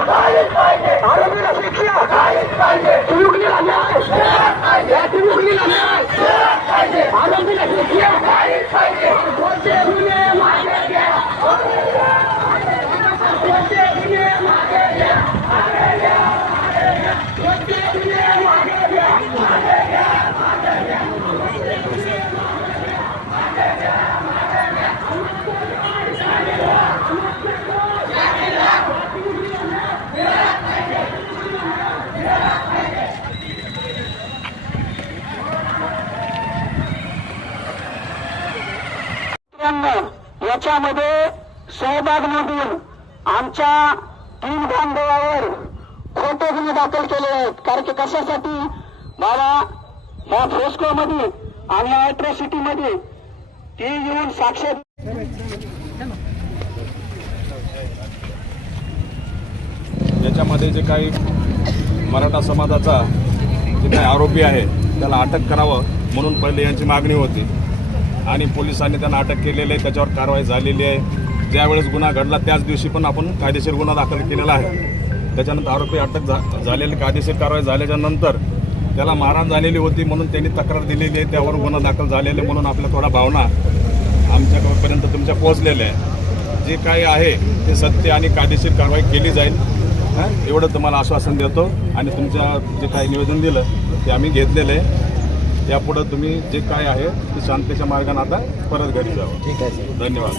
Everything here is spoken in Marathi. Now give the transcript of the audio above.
आरोपीला शिक्षा चिमुकलीला न्याय चिमुकलीला न्याय आरोपीला शिक्षा कोणते गुन्हे मागे घ्या कोणते गुन्हे मागे घ्या कोणते गुन्हे मागे घ्या याच्यामध्ये सहभाग नोंदवून आमच्या 3 बांधवावर खोटे गुन्हे दाखल केले आहेत. कारण की कशासाठी बाबा ह्या फोस्को मध्ये आणि अॅट्रॉसिटी मध्ये ते येऊन साक्ष याच्यामध्ये जे काही मराठा समाजाचा जे काही आरोपी आहे त्याला अटक करावं म्हणून पहिले यांची मागणी होती आणि पोलिसांनी त्यांना अटक केलेली आहे. त्याच्यावर कारवाई झालेली आहे. ज्यावेळेस गुन्हा घडला त्याच दिवशी पण आपण कायदेशीर गुन्हा दाखल केलेला आहे. त्याच्यानंतर आरोपी अटक झालेली कायदेशीर कारवाई झाल्याच्या नंतर त्याला मारहाण झालेली होती म्हणून त्यांनी तक्रार दिलेली आहे. त्यावर गुन्हा दाखल झालेले म्हणून आपल्या थोडा भावना आमच्यापर्यंत तुमच्या पोहोचलेल्या आहे. जे काही आहे ते सत्य आणि कायदेशीर कारवाई केली जाईल एवढं तुम्हाला आश्वासन देतो. आणि तुमच्या जे काही निवेदन दिलं ते आम्ही घेतलेलं आहे. यापुढं तुम्ही जे काय आहे ते शांततेच्या मार्गाने आता परत घरी जावं. ठीक आहे. धन्यवाद.